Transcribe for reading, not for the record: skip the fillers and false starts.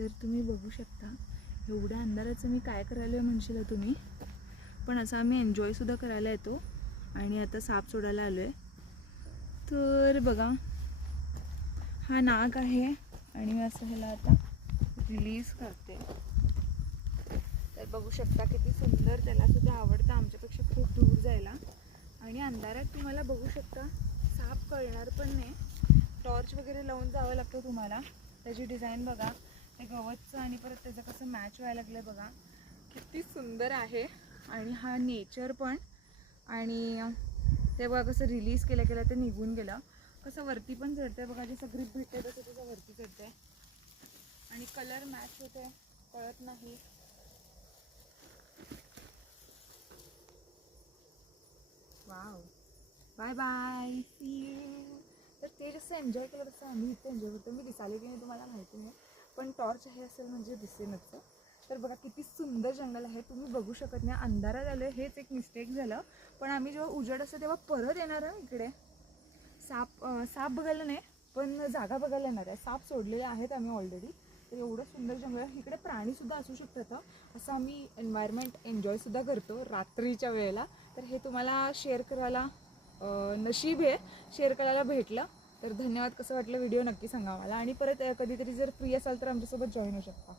तर तुम्ही बघू शकता एवढ्या अंधाराचं मी काय करायला आहे म्हणशील तुम्ही, पण असं आम्ही एन्जॉयसुद्धा करायला येतो. आणि आता साप सोडायला आलो आहे. तर बघा हा नाग आहे आणि मी असं ह्याला आता रिलीज करते. तर बघू शकता किती सुंदर, त्यालासुद्धा आवडतं आमच्यापेक्षा खूप दूर जायला. आणि अंधारात तुम्हाला बघू शकता साप कळणार पण नाही. टॉर्च वगैरे लावून जावं लागतं तुम्हाला. त्याची डिझाईन बघा, ते गवतचं आणि परत त्याचं कसं मॅच व्हायला लागलं बघा, किती सुंदर आहे. आणि हा नेचर पण, आणि ते बघा कसं रिलीज केलं केलं ते निघून गेलं. कसं वरती पण चढतंय बघा, जे सगळी भेटते तसं तसं वरती चढतंय आणि कलर मॅच होते, कळत नाही. Wow, bye bye, see you. तर ते जसं एन्जॉय केलं तसं आम्ही इथे एन्जॉय करतो. मी दिसाले की नाही तुम्हाला माहिती नाही, पण टॉर्च आहे असेल म्हणजे दिसेनच. तर बघा किती सुंदर जंगल आहे, तुम्ही बघू शकत नाही. अंधारात आलं हेच एक मिस्टेक झालं, पण आम्ही जेव्हा उजेड असतो तेव्हा परत येणार आहे इकडे. साप बघायला नाही, पण जागा बघायला येणार आहे. साप सोडलेले आहेत आम्ही ऑलरेडी. तर एवढं सुंदर जंगल आहे, इकडे प्राणीसुद्धा असू शकतात. असं आम्ही एन्व्हायरमेंट एन्जॉयसुद्धा करतो रात्रीच्या वेळेला. तर हे तुम्हाला शेअर करायला नशीब आहे, शेअर करायला भेटलं. तर धन्यवाद. कसं वाटलं व्हिडिओ नक्की सांगा मला, आणि परत कधीतरी जर फ्री असाल तर आमच्यासोबत जॉईन होऊ शकता.